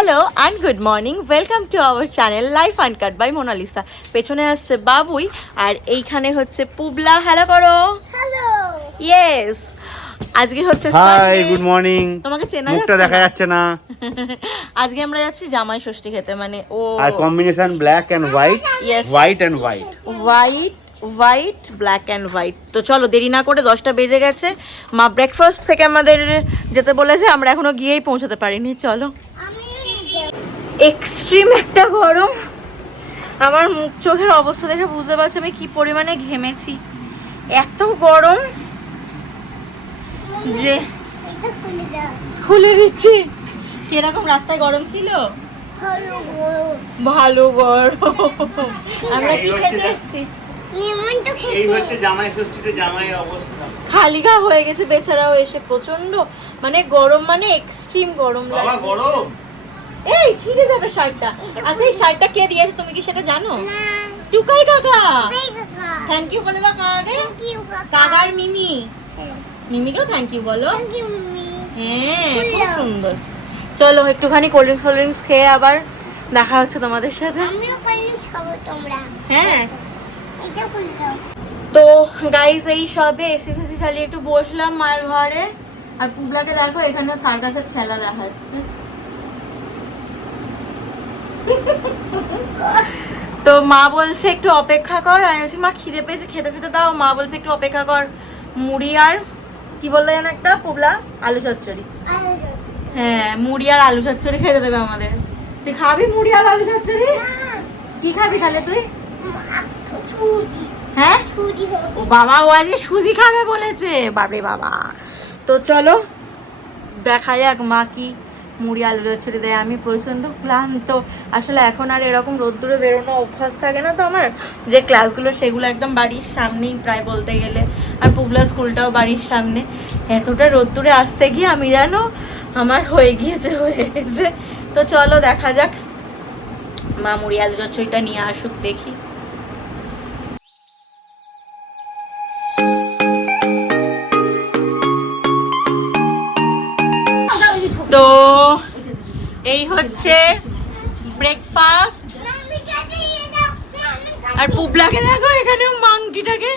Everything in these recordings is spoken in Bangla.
Hello and good morning, welcome to our channel life uncut by Monalisa. পেছনে আসছে বাবুই আর এইখানে হচ্ছে পুবলা। হ্যালো করো। হ্যালো। ইয়েস, আজকে হচ্ছে হাই গুড মর্নিং। তোমাকে চেনা মুখটা দেখা যাচ্ছে না। আজকে আমরা যাচ্ছি জামাই ষষ্ঠী খেতে, মানে ও আর combination black and white, Yes. White and white. White black and white. তো চলো দেরি না করে, 10টা বেজে গেছে। মা ব্রেকফাস্ট থেকে আমাদের যেতে বলেছে, আমরা এখনো গিয়েই পৌঁছাতে পারিনি। চলো, এক্সট্রিম একটা গরম। আমার মুখ চোখের অবস্থা দেখে বুঝতে পারছি আমি কি পরিমাণে ঘেমেছি। এত গরম যে এটা খুলে দাও। খুলে দিচ্ছি। কিরকম রাস্তায় গরম ছিল? ভালো গরম। আমরা কি খেতে এসেছি? নিমন্ত্রণ খেতে। এই হচ্ছে জামাই ষষ্ঠীতে জামাইয়ের অবস্থা। খালি গা হয়ে গেছে বেচারাও এসে। প্রচন্ড মানে গরম, মানে এক্সট্রিম গরম বাবা লাগে। গরম। এই ছিঁড়ে যাবে শার্টটা। আচ্ছা, এই শার্টটা কে দিয়েছে তুমি কি সেটা জানো? না, টুকাই কাকা। এই কাকা। থ্যাংক ইউ বলে দাও কাকাকে। Thank you, কাকা। কাকার মিমি। মিমিকেও থ্যাংক ইউ বলো। Thank you, mummy। হ্যাঁ, খুব খুললাম। সুন্দর। চলো একটুখানি কোল্ড ড্রিঙ্কস খেয়ে আবার দেখা হচ্ছে তোমাদের সাথে। আমিও কলিং খাবো তোমরা। হ্যাঁ, এটা খুলে দাও। তো গাইস এই সবে এসি ফেসি চালিয়ে একটু বসলাম মার ঘরে। আর পুবলাকে দেখো এখানে সার্কাসের খেলা দেখাচ্ছে। তো মা বলছে একটু অপেক্ষা কর। আমি বলছি মা খিদে পেয়েছে, খেতে ফেতে দাও। মা বলছে একটু অপেক্ষা কর। মুড়ি আর কি বললে যেন একটা পুবলা, আলু চচ্চড়ি। আরে হ্যাঁ, মুড়ি আর আলু চচ্চড়ি খেতে দেবে আমাদের। তুই খাবি মুড়ি আর আলু চচ্চড়ি? কি খাবি তাহলে তুই? ছুটি হ্যাঁ, ছুটি হবে। ও বাবা, ও আজকে সুজি খাবে বলেছে। বাপরে বাবা। তো চলো দেখা যাক মা কি মুড়ি আলু চচ্চড়ি দেয়। আমি প্রচণ্ড ক্লান্ত আসলে। এখন আর এরকম রোদ্দুরে বেরোনো অভ্যাস থাকে না তো আমার। যে ক্লাসগুলো সেগুলো একদম বাড়ির সামনেই প্রায় বলতে গেলে। আর পুবলা স্কুলটাও বাড়ির সামনে। এতটা রোদ্দুরে আসতে গিয়ে আমি জানো আমার হয়ে গিয়েছে। তো চলো দেখা যাক মা মুড়ি আলু চচ্চড়িটা নিয়ে আসুক, দেখি। তো এই হচ্ছে ব্রেকফাস্ট। আর পুবলাকে দেখো এখানেও মাংকিটাকে।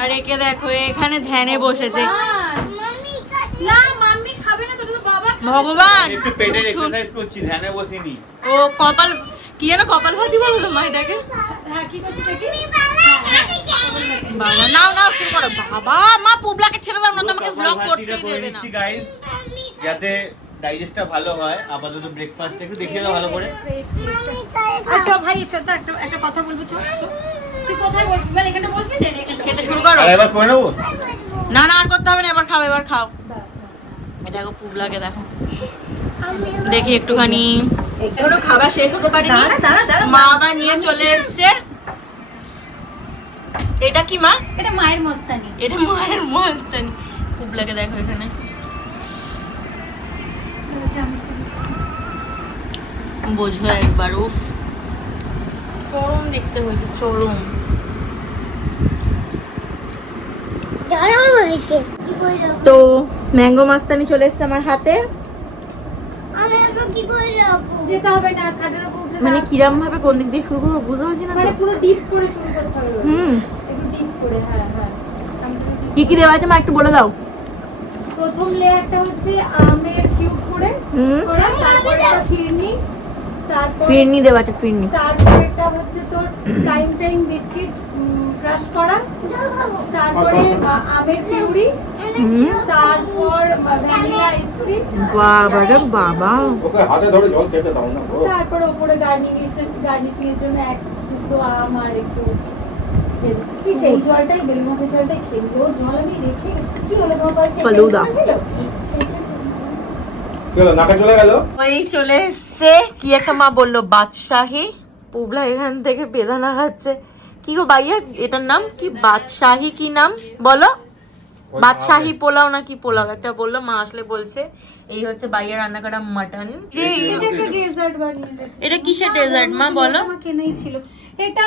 আর একে দেখো এখানে ধ্যানে বসেছে। না মাম্মি খাবে না, তো বাবা। ভগবান, একটু পেটের এক্সারসাইজ করছি, ধ্যানে বসিনি। ও কপাল কি যেন কপাল ভাতি বলো তো মা এটাকে। হ্যাঁ, কি করছিস দেখি? বাবা নাও নাও শুরু করো। বাবা মা পুবলাকে ছেড়ে দাও না, তোমাকে ব্লগ করতেই দেবে না। গাইস, যাতে ডাইজেস্টটা ভালো হয়। আপাতত ব্রেকফাস্টটা একটু দেখিয়ে দাও ভালো করে। আচ্ছা ভাই, ছোট একটা কথা বলবো। তুই কোথায় বসবি? মানে এখানটা বসবি? দে এখানটা খেতে শুরু করো। আর এবার করে নেবো। না না আর করতে হবে না, এবার খাও এবার খাও। দেখো পুবলাকে দেখো, দেখি একটুখানি। এখনো খাবার শেষ হতে পারেনি। দাঁড়া। মা আবার নিয়ে চলে এসছে। এটা কি মা? এটা মায়ের মস্তানি। এটা মায়ের মস্তানি। পুবলাকে দেখো এখানে। বোঝো একবার। উফ, চরম দেখতে হয়েছে, চরম। দাঁড়াও হয়েছে। কি বললো? তো ম্যাঙ্গো মাস্তানি চলে এসছে আমার হাতে। আমি এখন কি বললো? যেতে হবে না, খাটের উপর উঠে মানে কিরম ভাবে কোন দিক দিয়ে শুরু করবো বুঝতে পারছি না তো। মানে পুরো ডিপ করে শুরু করতে হবে। হুম, একটু ডিপ করে। হ্যাঁ হ্যাঁ। আমি তো deep- কি কি দেওয়া আছে মা একটু বলে দাও। প্রথম লেয়ারটা হচ্ছে আমের কিউব করে করা, তারপরে একটা ফিরনি, তারপর ফিরনি দেওয়া আছে, ফিরনি। তারপরেটা হচ্ছে তোর টাইম বিস্কিট ক্রাশ করা, তারপরে আমের পিউরি, হুম, তারপর ভ্যানিলা আইসক্রিম, বাবা রে বাবা। ওকে হাতে ধরে জল খেতে দাও না গো। তারপর ওপরে গার্নিশিং এর জন্য এক টুকরো আম আর একটু কি সেই জলটাই বেলুনকে জলটাই খেলবো। জল আমি রেখে কি হলো তোমার কাছে? ফালুদা। কি হলো, নাকে চলে গেল? ওই চলে এসছে কি একটা মা বললো বাদশাহী। পুবলা এখান থেকে বেদানা খাচ্ছে। কি গো ভাইয়া এটার নাম কি? বাদশাহী কি নাম বলো? বাদশাহী পোলাও না কি পোলাও একটা বললো, মা আসলে বলছে। এই হচ্ছে বাইয়া রান্না করা মাটন। এটা একটা ডেজার্ট বানিয়ে রেখেছি। এটা কিসের ডেজার্ট মা বলো? আমার কেনাই ছিল। এটা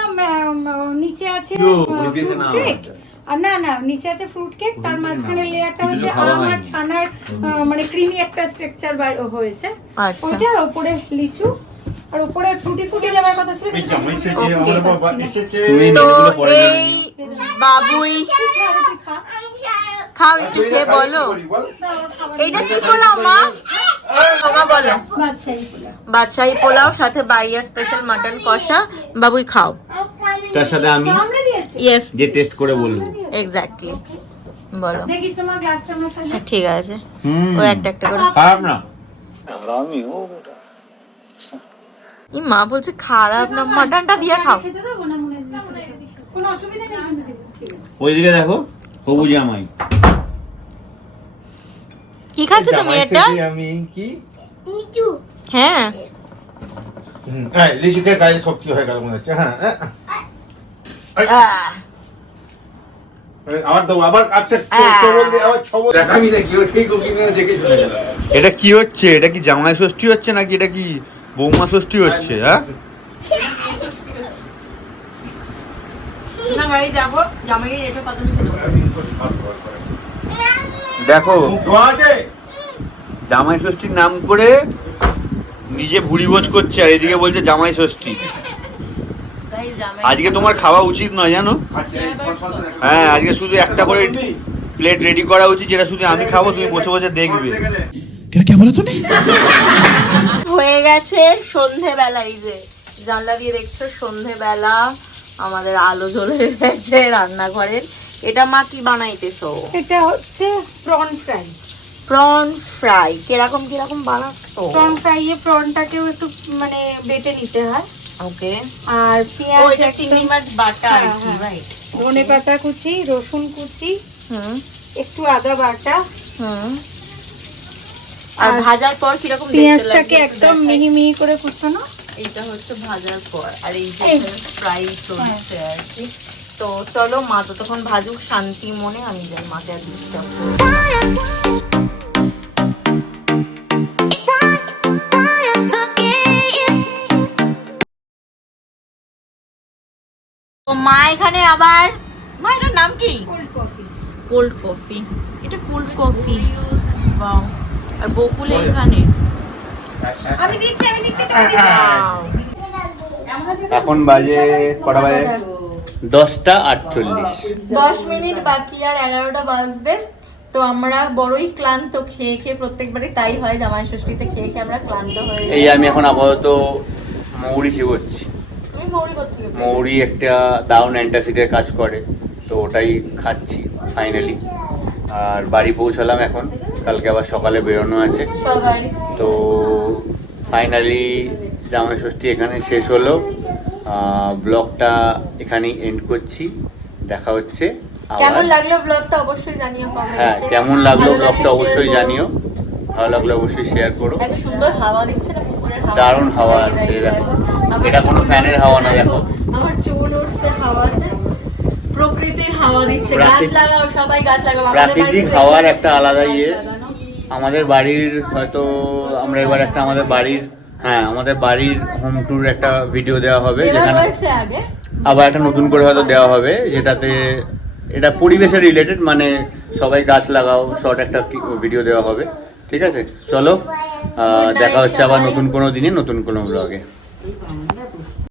নিচে আছে ওই পিসে নাম কেক, আছে। আর না না নিচে আছে ফ্রুট কেক, তার মাঝখানে লেয়ারটা কিছু তো হচ্ছে খাওয়া আম আর হয়নি। ছানার মানে ক্রিমি একটা স্ট্রাকচার হয়েছে। আচ্ছা ওইটা আর ওপরে লিচু, আর ওপরে টুটি যাওয়ার কথা ছিল। এই জামাই এসেছে, Okay. আমাদের বাবা এসেছে। তো এই বাবুই তুই খা রে, তুই খা। খাও একটু খেয়ে বলো এইটা কি পোলাও মা? বাবা বলো বাদশাহী পোলাও। বাদশাহী পোলাও সাথে বাইয়া স্পেশাল মাটন কষা। বাবুই খাও। তার সাথে আমি কামড়ে দিয়েছে? ইয়েস যে টেস্ট করে বলবো। এক্স্যাক্টলি বলো। দেখিস তোমার গ্লাসটা মাথায়। হ্যাঁ, ঠিক আছে ও একটা একটা করে। খারাপ না। ই মা বলছে খারাপ না, মাটনটা দিয়ে খাও। খেতে দেবো না মনে হয়? কোনো অসুবিধা নেই কিন্তু দেবো, ঠিক আছে। ওইদিকে দেখো হবু জামাই। কি খাচ্ছ তুমি এটা? আমি কি নিচু হ্যাঁ হ্যাঁ লিচুকে গায়ে শক্তি হয়ে গেল মনে হচ্ছে। হ্যাঁ আহ, আবার দেবো আবার। আচ্ছা ছবল দিয়ে আবার ছবল দেখাবি না কেউ ঠিক ও কিনা দেখে চলে গেল। এটা কি হচ্ছে? এটা কি জামাই ষষ্ঠী হচ্ছে নাকি এটা কি বৌমা ষষ্ঠী হচ্ছে? হ্যাঁ না ভাই যাবো জামাইয়ের এটা কত নিতে দেবো? দেখো ধোয়া আছে জামাই ষষ্ঠীর নাম করে নিজে ভুড়ি ভোজ করছে আর এদিকে বলছে জামাই ষষ্ঠী। ভাই জামাই আজকে তোমার খাওয়া উচিত নয় জানো? হ্যাঁ আজকে শুধু একটা করে প্লেট রেডি করা উচিত, যেটা শুধু আমি খাবো, তুমি বসে বসে দেখবে। হয়ে গেছে সন্ধেবেলা। এই যে জানলা দিয়ে দেখছো সন্ধেবেলা আমাদের আলো জ্বলে গেছে রান্নাঘরের। এটা মা কি বানাইতেছো? এটা হচ্ছে প্রন ফ্রাই। প্রন ফ্রাই কিরকম কিরকম বানাচ্ছো? প্রন ফ্রাইয়ে প্রনটাকেও একটু মানে বেটে নিতে হয়, ওকে আর পেঁয়াজ, ওইটা চিংড়ি মাছ বাটা আর কি, হ্যাঁ, রাইট? ধনে পাতা কুচি, রসুন কুচি, হুম একটু আদা বাটা, হুম। আর ভাজার পর কিরকম দেখতে পেঁয়াজটাকে লাগবে একটু একদম দেখাই। মিহি মিহি করে কুচানো। এইটা হচ্ছে ভাজার পর, আর এই যে এই। ফ্রাই চলছে আর কি। তো চলো মা তো তখন ভাজুক শান্তি মনে, আমি যাই মাকে আর ডিস্টার্ব করবো। তো মা এখানে আবার, মা এটার নাম কি? Cold coffee. Cold coffee. এটা কোল্ড কফি। বাহ। আর বকুল এখানে। আমি দিচ্ছি Wow. এখন বাজে কটা বাজে? 10:48। 10 মিনিট বাকি আর 11টা বাজবে। তো আমরা বড়ই ক্লান্ত, খেয়ে খেয়ে প্রত্যেকবারই তাই হয়, জামাই ষষ্ঠীতে খেয়ে খেয়ে আমরা ক্লান্ত হয়ে এই যাই। আমি এখন আপাতত মৌরি চিবোচ্ছি। তুমি মৌরি করতে গেলে মৌরি একটা দাউন অ্যান্টাসিডের কাজ করে, তো ওটাই খাচ্ছি ফাইনালি। আর বাড়ি পৌঁছালাম এখন, কালকে আবার সকালে বেরোনো আছে। সবাই। তো ফাইনালি জামাই ষষ্ঠী এখানে শেষ হলো। ব্লগটা এখানেই এন্ড করছি। দেখা হচ্ছে কেমন আবার। লাগলো ব্লগটা অবশ্যই জানিও কমেন্টে। হ্যাঁ কেমন লাগলো ব্লগটা অবশ্যই জানিও, ভালো লাগলে অবশ্যই শেয়ার করো। এত সুন্দর হাওয়া দিচ্ছে না, পুকুরের হাওয়া। দারুণ দিচ্ছে, হাওয়া ভালো আসছে, লাগছে। দেখো। আমার এটা কোনো চুল ফ্যানের উঠছে, হাওয়া না, দেখো। আমার চুল উঠছে হাওয়াতে। প্রকৃতির হাওয়া দিচ্ছে। গাছ প্রাকৃতিক- লাগাও, সবাই গাছ লাগাও। আমাদের প্রাকৃতিক বাড়িতে হাওয়ার দেখবে একটা আলাদা ইয়ে। গাছ লাগানো। আমাদের বাড়ির হয়তো আমরা এবার একটা আমাদের বাড়ির, হ্যাঁ আমাদের বাড়ির হোম ট্যুর একটা ভিডিও দেওয়া হবে, এরা যেখানে রয়েছে আগে। আবার একটা নতুন করে হয়তো দেওয়া হবে, যেটাতে এটা পরিবেশের রিলেটেড, মানে সবাই গাছ লাগাও শর্ট একটা ভিডিও দেওয়া হবে। ঠিক আছে, চলো দেখা হচ্ছে আবার নতুন কোনো দিনে নতুন কোনো ব্লগে।